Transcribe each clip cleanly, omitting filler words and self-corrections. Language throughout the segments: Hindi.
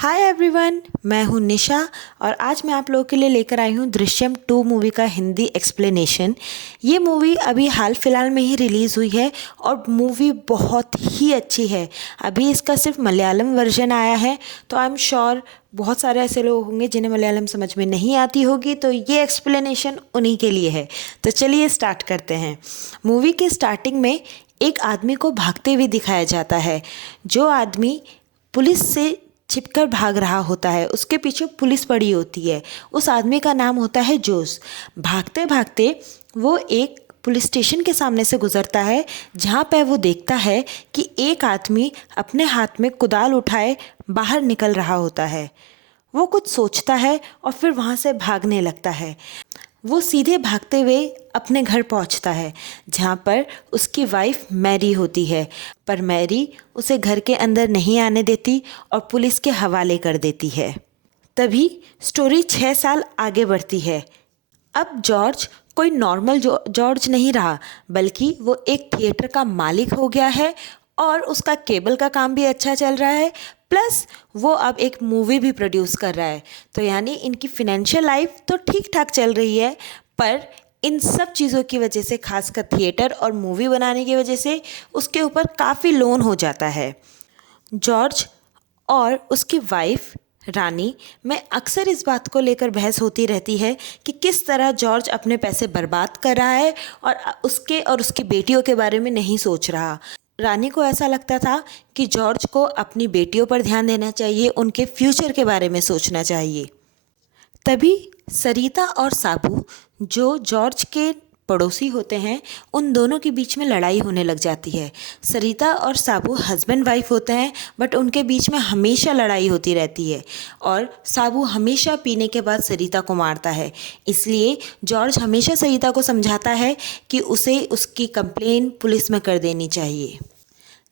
हाय एवरीवन, मैं हूं निशा और आज मैं आप लोगों के लिए लेकर आई हूं दृश्यम 2 मूवी का हिंदी एक्सप्लेनेशन। ये मूवी अभी हाल फिलहाल में ही रिलीज़ हुई है और मूवी बहुत ही अच्छी है। अभी इसका सिर्फ मलयालम वर्जन आया है, तो आई एम श्योर बहुत सारे ऐसे लोग होंगे जिन्हें मलयालम समझ में नहीं आती होगी, तो ये एक्सप्लेनेशन उन्हीं के लिए है। तो चलिए स्टार्ट करते हैं। मूवी के स्टार्टिंग में एक आदमी को भागते हुए दिखाया जाता है। जो आदमी पुलिस से छिपकर भाग रहा होता है, उसके पीछे पुलिस पड़ी होती है। उस आदमी का नाम होता है जोस। भागते भागते वो एक पुलिस स्टेशन के सामने से गुजरता है, जहाँ पे वो देखता है कि एक आदमी अपने हाथ में कुदाल उठाए बाहर निकल रहा होता है। वो कुछ सोचता है और फिर वहाँ से भागने लगता है। वो सीधे भागते हुए अपने घर पहुंचता है, जहाँ पर उसकी वाइफ मैरी होती है। पर मैरी उसे घर के अंदर नहीं आने देती और पुलिस के हवाले कर देती है। तभी स्टोरी 6 साल आगे बढ़ती है। अब जॉर्ज कोई नॉर्मल जॉर्ज नहीं रहा, बल्कि वो एक थिएटर का मालिक हो गया है और उसका केबल का काम भी अच्छा चल रहा है। प्लस वो अब एक मूवी भी प्रोड्यूस कर रहा है। तो यानी इनकी फिनेंशियल लाइफ तो ठीक ठाक चल रही है, पर इन सब चीज़ों की वजह से, खासकर थिएटर और मूवी बनाने की वजह से, उसके ऊपर काफ़ी लोन हो जाता है। जॉर्ज और उसकी वाइफ रानी में अक्सर इस बात को लेकर बहस होती रहती है कि किस तरह जॉर्ज अपने पैसे बर्बाद कर रहा है और उसके और उसकी बेटियों के बारे में नहीं सोच रहा। रानी को ऐसा लगता था कि जॉर्ज को अपनी बेटियों पर ध्यान देना चाहिए, उनके फ्यूचर के बारे में सोचना चाहिए। तभी सरिता और साबू, जो जॉर्ज के पड़ोसी होते हैं, उन दोनों के बीच में लड़ाई होने लग जाती है। सरिता और साबू हस्बैंड वाइफ होते हैं, बट उनके बीच में हमेशा लड़ाई होती रहती है और साबू हमेशा पीने के बाद सरिता को मारता है। इसलिए जॉर्ज हमेशा सरिता को समझाता है कि उसे उसकी कंप्लेन पुलिस में कर देनी चाहिए।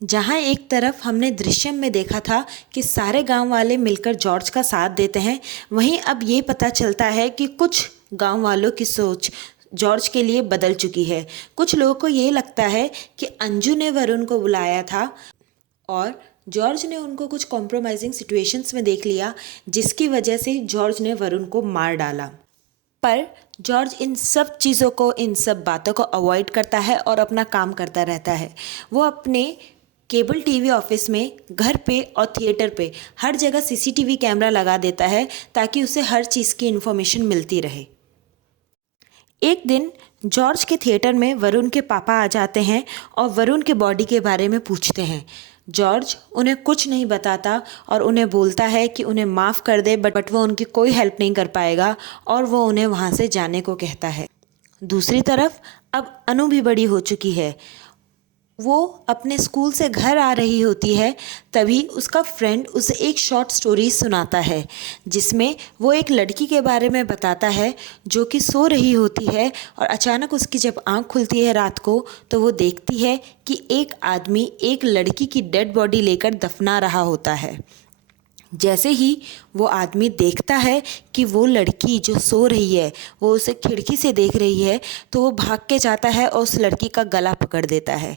जहाँ एक तरफ हमने दृश्यम में देखा था कि सारे गांव वाले मिलकर जॉर्ज का साथ देते हैं, वहीं अब ये पता चलता है कि कुछ गांव वालों की सोच जॉर्ज के लिए बदल चुकी है। कुछ लोगों को ये लगता है कि अंजू ने वरुण को बुलाया था और जॉर्ज ने उनको कुछ कॉम्प्रोमाइजिंग सिचुएशंस में देख लिया, जिसकी वजह से जॉर्ज ने वरुण को मार डाला। पर जॉर्ज इन सब चीज़ों को, इन सब बातों को अवॉइड करता है और अपना काम करता रहता है। वो अपने केबल टीवी ऑफिस में, घर पे और थिएटर पे हर जगह सीसीटीवी कैमरा लगा देता है, ताकि उसे हर चीज़ की इन्फॉर्मेशन मिलती रहे। एक दिन जॉर्ज के थिएटर में वरुण के पापा आ जाते हैं और वरुण के बॉडी के बारे में पूछते हैं। जॉर्ज उन्हें कुछ नहीं बताता और उन्हें बोलता है कि उन्हें माफ़ कर दे, बट वो उनकी कोई हेल्प नहीं कर पाएगा और वो उन्हें वहाँ से जाने को कहता है। दूसरी तरफ अब अनु भी बड़ी हो चुकी है। वो अपने स्कूल से घर आ रही होती है, तभी उसका फ्रेंड उसे एक शॉर्ट स्टोरी सुनाता है, जिसमें वो एक लड़की के बारे में बताता है जो कि सो रही होती है और अचानक उसकी जब आँख खुलती है रात को, तो वो देखती है कि एक आदमी एक लड़की की डेड बॉडी लेकर दफना रहा होता है। जैसे ही वो आदमी देखता है कि वो लड़की जो सो रही है वो उसे खिड़की से देख रही है, तो वो भाग के जाता है और उस लड़की का गला पकड़ देता है।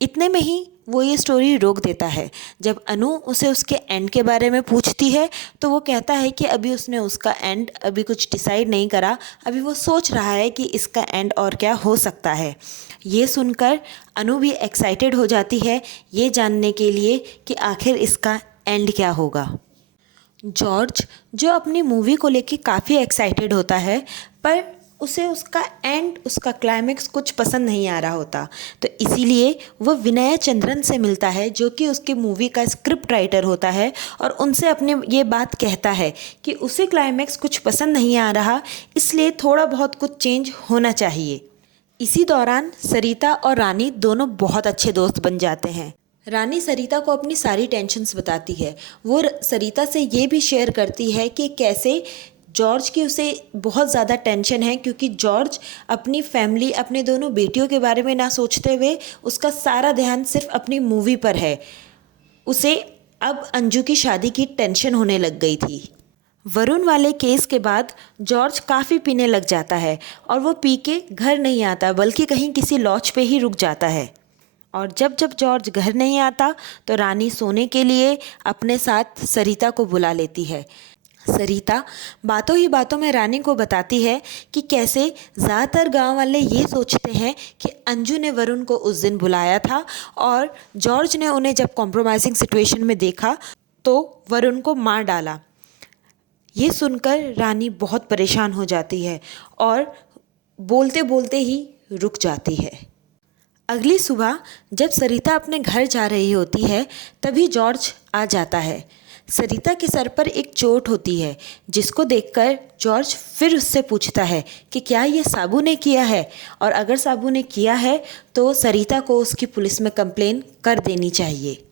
इतने में ही वो ये स्टोरी रोक देता है। जब अनु उसे उसके एंड के बारे में पूछती है, तो वो कहता है कि अभी उसने उसका एंड अभी कुछ डिसाइड नहीं करा, अभी वो सोच रहा है कि इसका एंड और क्या हो सकता है। ये सुनकर अनु भी एक्साइटेड हो जाती है ये जानने के लिए कि आखिर इसका एंड क्या होगा। जॉर्ज, जो अपनी मूवी को लेके काफ़ी एक्साइटेड होता है, पर उसे उसका एंड, उसका क्लाइमेक्स कुछ पसंद नहीं आ रहा होता, तो इसीलिए वो विनय चंद्रन से मिलता है, जो कि उसके मूवी का स्क्रिप्ट राइटर होता है, और उनसे अपनी ये बात कहता है कि उसे क्लाइमेक्स कुछ पसंद नहीं आ रहा, इसलिए थोड़ा बहुत कुछ चेंज होना चाहिए। इसी दौरान सरिता और रानी दोनों बहुत अच्छे दोस्त बन जाते हैं। रानी सरिता को अपनी सारी टेंशन्स बताती है। वो सरिता से ये भी शेयर करती है कि कैसे जॉर्ज की उसे बहुत ज़्यादा टेंशन है, क्योंकि जॉर्ज अपनी फैमिली, अपने दोनों बेटियों के बारे में ना सोचते हुए उसका सारा ध्यान सिर्फ अपनी मूवी पर है। उसे अब अंजू की शादी की टेंशन होने लग गई थी। वरुण वाले केस के बाद जॉर्ज काफ़ी पीने लग जाता है और वो पी के घर नहीं आता, बल्कि कहीं किसी लॉज पे ही रुक जाता है। और जब जब जॉर्ज घर नहीं आता तो रानी सोने के लिए अपने साथ सरिता को बुला लेती है। सरिता बातों ही बातों में रानी को बताती है कि कैसे ज़्यादातर गांव वाले ये सोचते हैं कि अंजू ने वरुण को उस दिन बुलाया था और जॉर्ज ने उन्हें जब कॉम्प्रोमाइजिंग सिचुएशन में देखा तो वरुण को मार डाला। ये सुनकर रानी बहुत परेशान हो जाती है और बोलते बोलते ही रुक जाती है। अगली सुबह जब सरिता अपने घर जा रही होती है तभी जॉर्ज आ जाता है। सरिता के सर पर एक चोट होती है जिसको देखकर जॉर्ज फिर उससे पूछता है कि क्या ये साबू ने किया है, और अगर साबू ने किया है तो सरिता को उसकी पुलिस में कंप्लेन कर देनी चाहिए।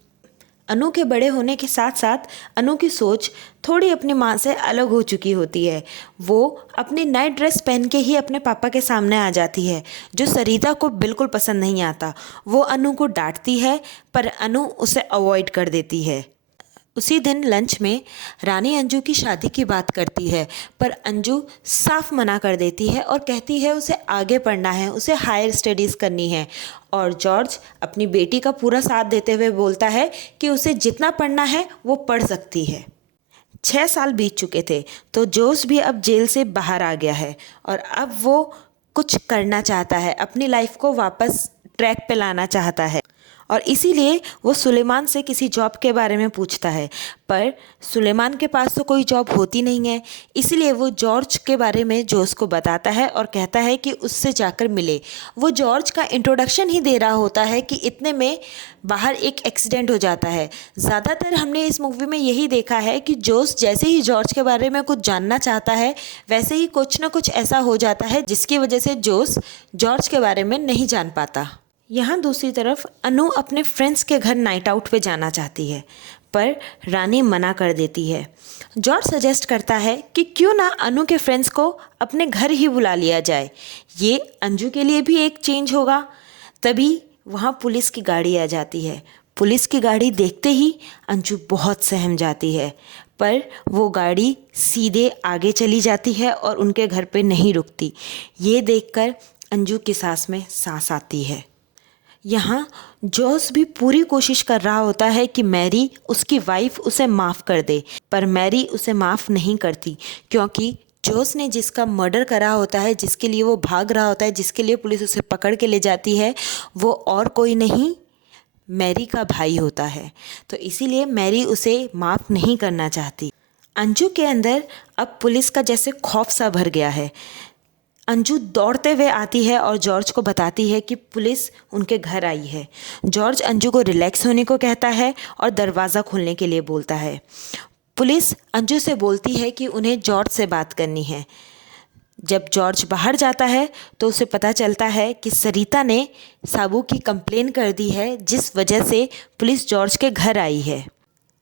अनु के बड़े होने के साथ साथ अनु की सोच थोड़ी अपनी माँ से अलग हो चुकी होती है। वो अपनी नाइट ड्रेस पहन के ही अपने पापा के सामने आ जाती है, जो सरिता को बिल्कुल पसंद नहीं आता। वो अनु को डांटती है पर अनु उसे अवॉइड कर देती है। उसी दिन लंच में रानी अंजू की शादी की बात करती है पर अंजू साफ मना कर देती है और कहती है उसे आगे पढ़ना है, उसे हायर स्टडीज़ करनी है। और जॉर्ज अपनी बेटी का पूरा साथ देते हुए बोलता है कि उसे जितना पढ़ना है वो पढ़ सकती है। 6 साल बीत चुके थे तो जोश भी अब जेल से बाहर आ गया है और अब वो कुछ करना चाहता है, अपनी लाइफ को वापस ट्रैक पे लाना चाहता है और इसीलिए वो सुलेमान से किसी जॉब के बारे में पूछता है। पर सुलेमान के पास तो कोई जॉब होती नहीं है, इसीलिए वो जॉर्ज के बारे में जोश को बताता है और कहता है कि उससे जाकर मिले। वो जॉर्ज का इंट्रोडक्शन ही दे रहा होता है कि इतने में बाहर एक एक्सीडेंट हो जाता है। ज़्यादातर हमने इस मूवी में यही देखा है कि जोश जैसे ही जॉर्ज के बारे में कुछ जानना चाहता है वैसे ही कुछ ना कुछ ऐसा हो जाता है जिसकी वजह से जोश जॉर्ज के बारे में नहीं जान पाता। यहाँ दूसरी तरफ अनु अपने फ्रेंड्स के घर नाइट आउट पे जाना चाहती है पर रानी मना कर देती है। जॉर्ज सजेस्ट करता है कि क्यों ना अनु के फ्रेंड्स को अपने घर ही बुला लिया जाए, ये अंजू के लिए भी एक चेंज होगा। तभी वहाँ पुलिस की गाड़ी आ जाती है। पुलिस की गाड़ी देखते ही अंजू बहुत सहम जाती है पर वो गाड़ी सीधे आगे चली जाती है और उनके घर पे नहीं रुकती। ये देखकर अंजू की सांस में सांस आती है। यहाँ जोस भी पूरी कोशिश कर रहा होता है कि मैरी उसकी वाइफ उसे माफ़ कर दे, पर मैरी उसे माफ़ नहीं करती क्योंकि जोस ने जिसका मर्डर करा होता है, जिसके लिए वो भाग रहा होता है, जिसके लिए पुलिस उसे पकड़ के ले जाती है, वो और कोई नहीं मैरी का भाई होता है। तो इसीलिए मैरी उसे माफ़ नहीं करना चाहती। अंजू के अंदर अब पुलिस का जैसे खौफ सा भर गया है। अंजू दौड़ते हुए आती है और जॉर्ज को बताती है कि पुलिस उनके घर आई है। जॉर्ज अंजू को रिलैक्स होने को कहता है और दरवाज़ा खोलने के लिए बोलता है। पुलिस अंजू से बोलती है कि उन्हें जॉर्ज से बात करनी है। जब जॉर्ज बाहर जाता है तो उसे पता चलता है कि सरिता ने साबू की कंप्लेन कर दी है, जिस वजह से पुलिस जॉर्ज के घर आई है।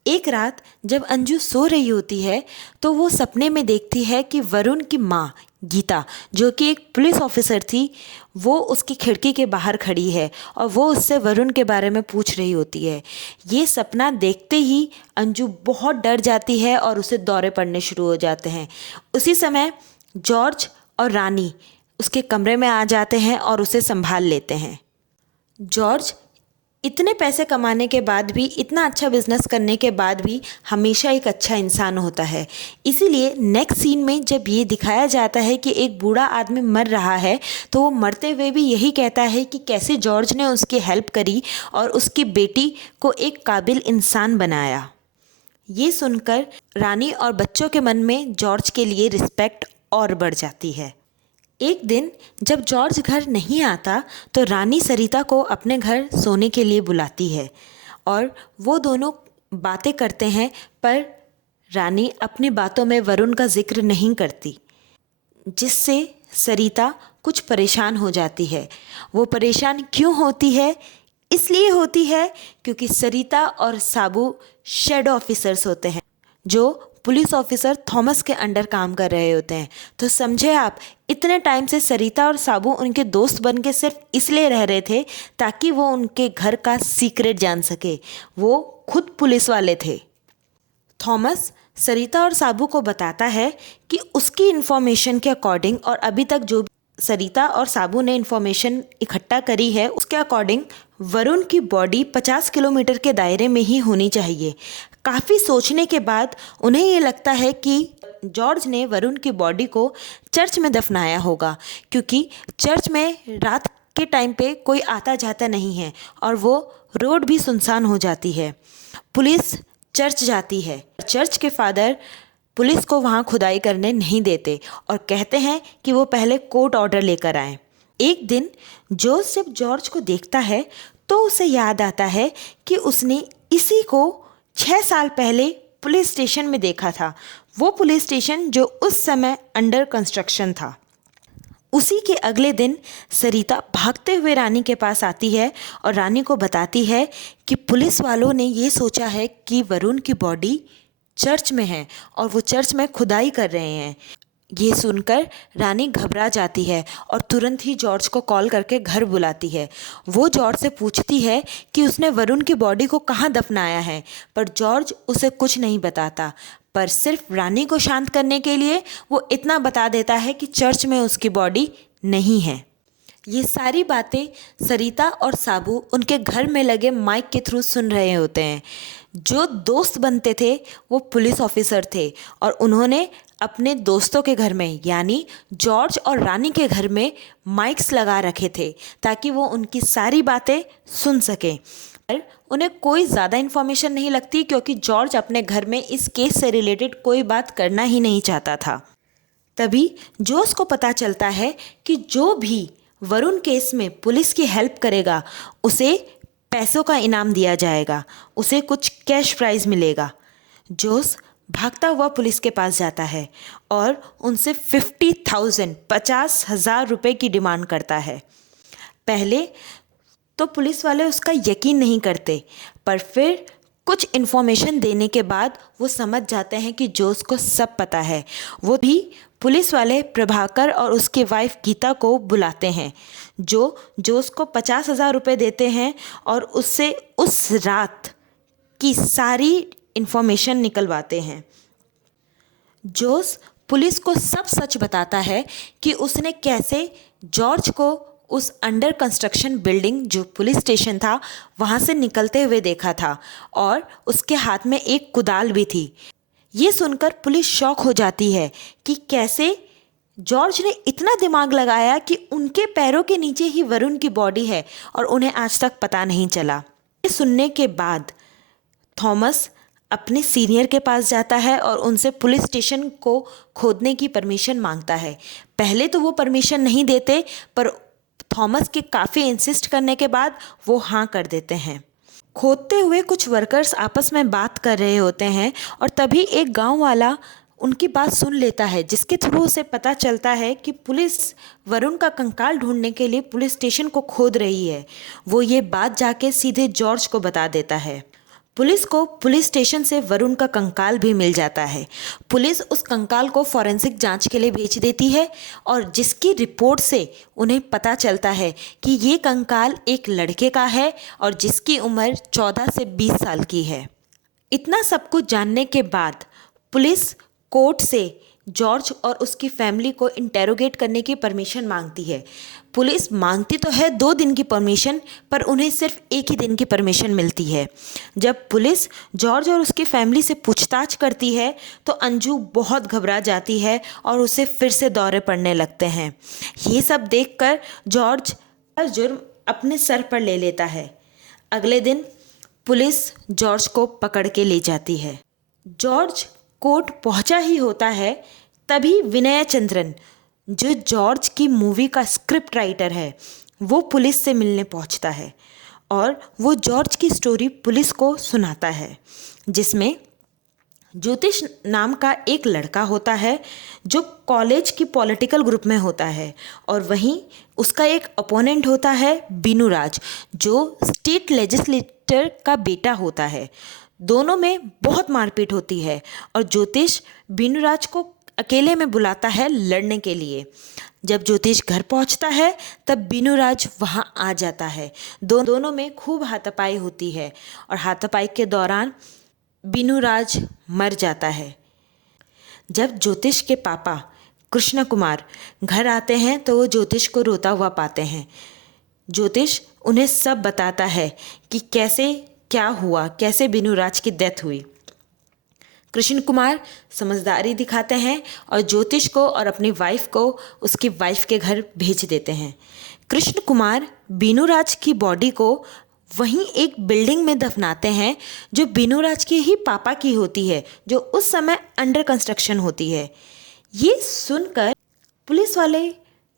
एक रात जब अंजू सो रही होती है तो वो सपने में देखती है कि वरुण की माँ गीता, जो कि एक पुलिस ऑफिसर थी, वो उसकी खिड़की के बाहर खड़ी है और वो उससे वरुण के बारे में पूछ रही होती है। ये सपना देखते ही अंजू बहुत डर जाती है और उसे दौरे पड़ने शुरू हो जाते हैं। उसी समय जॉर्ज और रानी उसके कमरे में आ जाते हैं और उसे संभाल लेते हैं। जॉर्ज इतने पैसे कमाने के बाद भी, इतना अच्छा बिजनेस करने के बाद भी हमेशा एक अच्छा इंसान होता है। इसीलिए नेक्स्ट सीन में जब ये दिखाया जाता है कि एक बूढ़ा आदमी मर रहा है तो वो मरते हुए भी यही कहता है कि कैसे जॉर्ज ने उसकी हेल्प करी और उसकी बेटी को एक काबिल इंसान बनाया। ये सुनकर रानी और बच्चों के मन में जॉर्ज के लिए रिस्पेक्ट और बढ़ जाती है। एक दिन जब जॉर्ज घर नहीं आता तो रानी सरिता को अपने घर सोने के लिए बुलाती है और वो दोनों बातें करते हैं, पर रानी अपनी बातों में वरुण का जिक्र नहीं करती, जिससे सरिता कुछ परेशान हो जाती है। वो परेशान क्यों होती है? इसलिए होती है क्योंकि सरिता और साबू शैडो ऑफिसर्स होते हैं जो पुलिस ऑफिसर थॉमस के अंडर काम कर रहे होते हैं। तो समझे आप, इतने टाइम से सरिता और साबू उनके दोस्त बन के सिर्फ इसलिए रह रहे थे ताकि वो उनके घर का सीक्रेट जान सके। वो खुद पुलिस वाले थे। थॉमस सरिता और साबू को बताता है कि उसकी इन्फॉर्मेशन के अकॉर्डिंग और अभी तक जो सरिता और साबू ने इन्फॉर्मेशन इकट्ठा करी है उसके अकॉर्डिंग वरुण की बॉडी 50 किलोमीटर के दायरे में ही होनी चाहिए। काफ़ी सोचने के बाद उन्हें ये लगता है कि जॉर्ज ने वरुण की बॉडी को चर्च में दफनाया होगा, क्योंकि चर्च में रात के टाइम पे कोई आता जाता नहीं है और वो रोड भी सुनसान हो जाती है। पुलिस चर्च जाती है। चर्च के फादर पुलिस को वहाँ खुदाई करने नहीं देते और कहते हैं कि वो पहले कोर्ट ऑर्डर लेकर आए। एक दिन जोस जब जॉर्ज को देखता है तो उसे याद आता है कि उसने इसी को 6 साल पहले पुलिस स्टेशन में देखा था, वो पुलिस स्टेशन जो उस समय अंडर कंस्ट्रक्शन था। उसी के अगले दिन सरिता भागते हुए रानी के पास आती है और रानी को बताती है कि पुलिस वालों ने ये सोचा है कि वरुण की बॉडी चर्च में है और वो चर्च में खुदाई कर रहे हैं। ये सुनकर रानी घबरा जाती है और तुरंत ही जॉर्ज को कॉल करके घर बुलाती है। वो जॉर्ज से पूछती है कि उसने वरुण की बॉडी को कहाँ दफनाया है, पर जॉर्ज उसे कुछ नहीं बताता, पर सिर्फ रानी को शांत करने के लिए वो इतना बता देता है कि चर्च में उसकी बॉडी नहीं है। ये सारी बातें सरिता और साबू उनके घर में लगे माइक के थ्रू सुन रहे होते हैं। जो दोस्त बनते थे वो पुलिस ऑफिसर थे और उन्होंने अपने दोस्तों के घर में यानी जॉर्ज और रानी के घर में माइक्स लगा रखे थे ताकि वो उनकी सारी बातें सुन सकें। पर उन्हें कोई ज़्यादा इन्फॉर्मेशन नहीं लगती, क्योंकि जॉर्ज अपने घर में इस केस से रिलेटेड कोई बात करना ही नहीं चाहता था। तभी जोस को पता चलता है कि जो भी वरुण केस में पुलिस की हेल्प करेगा उसे पैसों का इनाम दिया जाएगा, उसे कुछ कैश प्राइज़ मिलेगा। जोस भागता हुआ पुलिस के पास जाता है और उनसे 50,000 रुपये की डिमांड करता है। पहले तो पुलिस वाले उसका यकीन नहीं करते, पर फिर कुछ इन्फॉर्मेशन देने के बाद वो समझ जाते हैं कि जोस को सब पता है। वो भी पुलिस वाले प्रभाकर और उसकी वाइफ गीता को बुलाते हैं, जो जोस को 50,000 रुपये देते हैं और उससे उस रात की सारी इन्फॉर्मेशन निकलवाते हैं। जोस पुलिस को सब सच बताता है कि उसने कैसे जॉर्ज को उस अंडर कंस्ट्रक्शन बिल्डिंग जो पुलिस स्टेशन था वहाँ से निकलते हुए देखा था और उसके हाथ में एक कुदाल भी थी। ये सुनकर पुलिस शॉक हो जाती है कि कैसे जॉर्ज ने इतना दिमाग लगाया कि उनके पैरों के नीचे ही वरुण की बॉडी है और उन्हें आज तक पता नहीं चला। ये सुनने के बाद थॉमस अपने सीनियर के पास जाता है और उनसे पुलिस स्टेशन को खोदने की परमिशन मांगता है। पहले तो वो परमिशन नहीं देते, पर थॉमस के काफ़ी इंसिस्ट करने के बाद वो हाँ कर देते हैं। खोदते हुए कुछ वर्कर्स आपस में बात कर रहे होते हैं और तभी एक गांव वाला उनकी बात सुन लेता है, जिसके थ्रू उसे पता चलता है कि पुलिस वरुण का कंकाल ढूंढने के लिए पुलिस स्टेशन को खोद रही है। वो ये बात जाके सीधे जॉर्ज को बता देता है। पुलिस को पुलिस स्टेशन से वरुण का कंकाल भी मिल जाता है। पुलिस उस कंकाल को फॉरेंसिक जांच के लिए भेज देती है और जिसकी रिपोर्ट से उन्हें पता चलता है कि ये कंकाल एक लड़के का है और जिसकी उम्र 14 से 20 साल की है। इतना सब कुछ जानने के बाद पुलिस कोर्ट से जॉर्ज और उसकी फैमिली को इंटेरोगेट करने की परमिशन मांगती है। पुलिस मांगती तो है 2 दिन की परमिशन, पर उन्हें सिर्फ 1 ही दिन की परमिशन मिलती है। जब पुलिस जॉर्ज और उसकी फैमिली से पूछताछ करती है तो अंजू बहुत घबरा जाती है और उसे फिर से दौरे पड़ने लगते हैं। ये सब देखकर जॉर्ज हर जुर्म अपने सर पर ले लेता है। अगले दिन पुलिस जॉर्ज को पकड़ के ले जाती है। जॉर्ज कोर्ट पहुंचा ही होता है, तभी विनय चंद्रन, जो जॉर्ज की मूवी का स्क्रिप्ट राइटर है, वो पुलिस से मिलने पहुंचता है और वो जॉर्ज की स्टोरी पुलिस को सुनाता है, जिसमें ज्योतिष नाम का एक लड़का होता है जो कॉलेज की पॉलिटिकल ग्रुप में होता है और वहीं उसका एक अपोनेंट होता है बीनू राज, जो स्टेट लेजिस्लेटर का बेटा होता है। दोनों में बहुत मारपीट होती है और ज्योतिष बीनूराज को अकेले में बुलाता है लड़ने के लिए। जब ज्योतिष घर पहुंचता है तब बीनूराज वहां आ जाता है। दोनों में खूब हाथापाई होती है और हाथापाई के दौरान बीनूराज मर जाता है। जब ज्योतिष के पापा कृष्ण कुमार घर आते हैं तो वो ज्योतिष को रोता हुआ पाते हैं। ज्योतिष उन्हें सब बताता है कि कैसे क्या हुआ, कैसे बिनू राज की डेथ हुई। कृष्ण कुमार समझदारी दिखाते हैं और ज्योतिष को और अपनी वाइफ को उसकी वाइफ के घर भेज देते हैं। कृष्ण कुमार बीनू राज की बॉडी को वहीं एक बिल्डिंग में दफनाते हैं जो बीनू राज के ही पापा की होती है, जो उस समय अंडर कंस्ट्रक्शन होती है। ये सुनकर पुलिस वाले,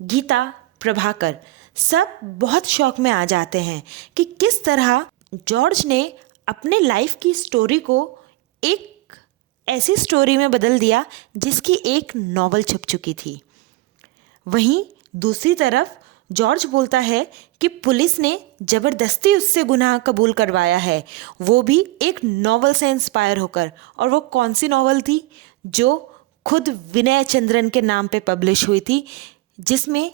गीता, प्रभाकर सब बहुत शौक में आ जाते हैं कि किस तरह जॉर्ज ने अपने लाइफ की स्टोरी को एक ऐसी स्टोरी में बदल दिया जिसकी एक नॉवल छप चुकी थी। वहीं दूसरी तरफ जॉर्ज बोलता है कि पुलिस ने ज़बरदस्ती उससे गुनाह कबूल करवाया है, वो भी एक नॉवल से इंस्पायर होकर। और वो कौन सी नॉवल थी? जो खुद विनय चंद्रन के नाम पे पब्लिश हुई थी, जिसमें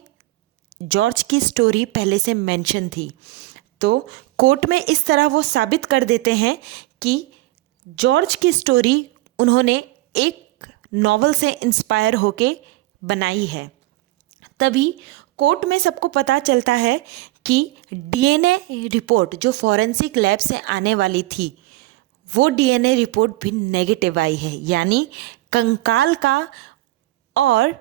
जॉर्ज की स्टोरी पहले से मेंशन थी। तो कोर्ट में इस तरह वो साबित कर देते हैं कि जॉर्ज की स्टोरी उन्होंने एक नॉवल से इंस्पायर होके बनाई है। तभी कोर्ट में सबको पता चलता है कि डीएनए रिपोर्ट जो फॉरेंसिक लैब से आने वाली थी, वो डीएनए रिपोर्ट भी नेगेटिव आई है, यानी कंकाल का और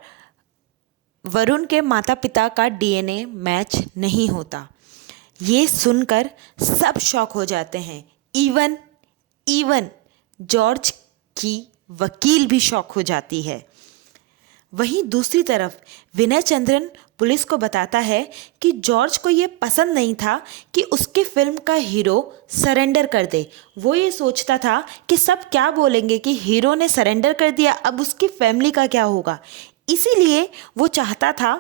वरुण के माता पिता का डीएनए मैच नहीं होता। ये सुनकर सब शॉक हो जाते हैं। इवन जॉर्ज की वकील भी शॉक हो जाती है। वहीं दूसरी तरफ विनय चंद्रन पुलिस को बताता है कि जॉर्ज को ये पसंद नहीं था कि उसके फिल्म का हीरो सरेंडर कर दे। वो ये सोचता था कि सब क्या बोलेंगे कि हीरो ने सरेंडर कर दिया, अब उसकी फैमिली का क्या होगा। इसीलिए वो चाहता था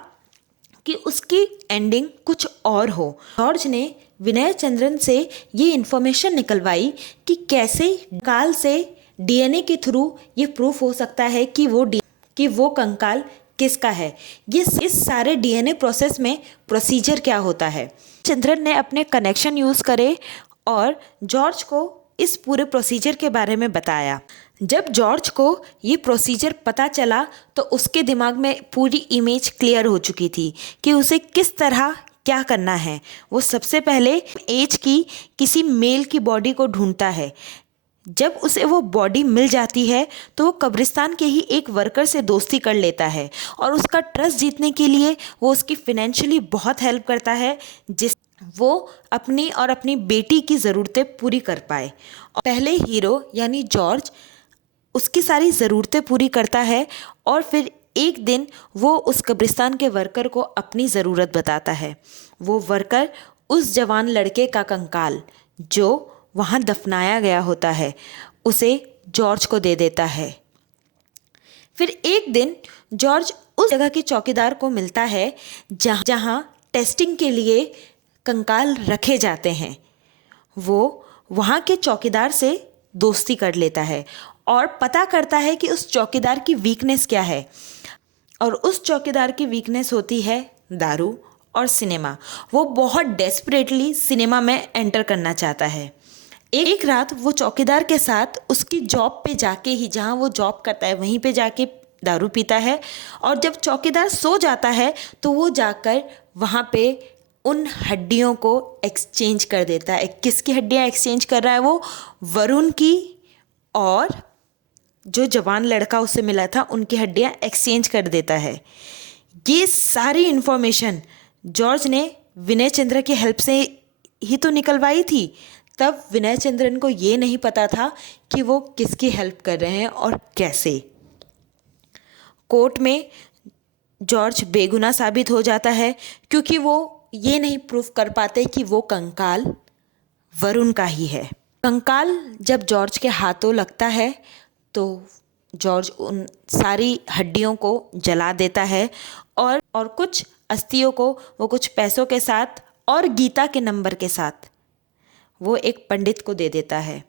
कि उसकी एंडिंग कुछ और हो। जॉर्ज ने विनय चंद्रन से ये इन्फॉर्मेशन निकलवाई कि कैसे काल से डीएनए के थ्रू ये प्रूफ हो सकता है कि वो कंकाल किसका है। ये इस सारे डीएनए प्रोसेस में प्रोसीजर क्या होता है। चंद्रन ने अपने कनेक्शन यूज़ करे और जॉर्ज को इस पूरे प्रोसीजर के बारे में बताया। जब जॉर्ज को ये प्रोसीजर पता चला तो उसके दिमाग में पूरी इमेज क्लियर हो चुकी थी कि उसे किस तरह क्या करना है। वो सबसे पहले एज की किसी मेल की बॉडी को ढूंढता है। जब उसे वो बॉडी मिल जाती है तो वो कब्रिस्तान के ही एक वर्कर से दोस्ती कर लेता है और उसका ट्रस्ट जीतने के लिए वो उसकी फिनेंशियली बहुत हेल्प करता है, जिस वो अपनी और अपनी बेटी की ज़रूरतें पूरी कर पाए। और पहले हीरो यानी जॉर्ज उसकी सारी ज़रूरतें पूरी करता है और फिर एक दिन वो उस कब्रिस्तान के वर्कर को अपनी ज़रूरत बताता है। वो वर्कर उस जवान लड़के का कंकाल जो वहाँ दफनाया गया होता है उसे जॉर्ज को दे देता है। फिर एक दिन जॉर्ज उस जगह के चौकीदार को मिलता है जहाँ टेस्टिंग के लिए कंकाल रखे जाते हैं। वो वहाँ के चौकीदार से दोस्ती कर लेता है और पता करता है कि उस चौकीदार की वीकनेस क्या है। और उस चौकीदार की वीकनेस होती है दारू और सिनेमा। वो बहुत डेस्परेटली सिनेमा में एंटर करना चाहता है। एक रात वो चौकीदार के साथ उसकी जॉब पे जाके ही, जहाँ वो जॉब करता है वहीं पे जाके दारू पीता है। और जब चौकीदार सो जाता है तो वो जाकर वहाँ पे उन हड्डियों को एक्सचेंज कर देता है। किसकी हड्डियाँ एक्सचेंज कर रहा है वो? वरुण की और जो जवान लड़का उससे मिला था उनकी हड्डियाँ एक्सचेंज कर देता है। ये सारी इन्फॉर्मेशन जॉर्ज ने विनय चंद्र की हेल्प से ही तो निकलवाई थी। तब विनय चंद्रन को ये नहीं पता था कि वो किसकी हेल्प कर रहे हैं और कैसे। कोर्ट में जॉर्ज बेगुनाह साबित हो जाता है क्योंकि वो ये नहीं प्रूफ कर पाते कि वो कंकाल वरुण का ही है। कंकाल जब जॉर्ज के हाथों लगता है तो जॉर्ज उन सारी हड्डियों को जला देता है और कुछ अस्थियों को वो कुछ पैसों के साथ और गीता के नंबर के साथ वो एक पंडित को दे देता है।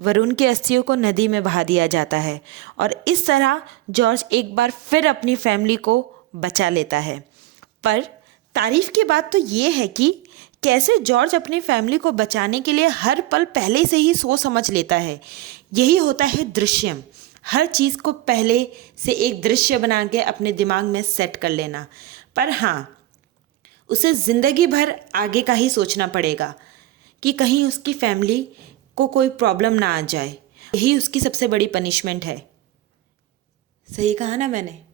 वरुण की अस्थियों को नदी में बहा दिया जाता है और इस तरह जॉर्ज एक बार फिर अपनी फैमिली को बचा लेता है। पर तारीफ की बात तो ये है कि कैसे जॉर्ज अपनी फैमिली को बचाने के लिए हर पल पहले से ही सोच समझ लेता है। यही होता है दृश्यम, हर चीज़ को पहले से एक दृश्य बना के अपने दिमाग में सेट कर लेना। पर हाँ, उसे ज़िंदगी भर आगे का ही सोचना पड़ेगा कि कहीं उसकी फैमिली को कोई प्रॉब्लम ना आ जाए। यही उसकी सबसे बड़ी पनिशमेंट है। सही कहा ना मैंने?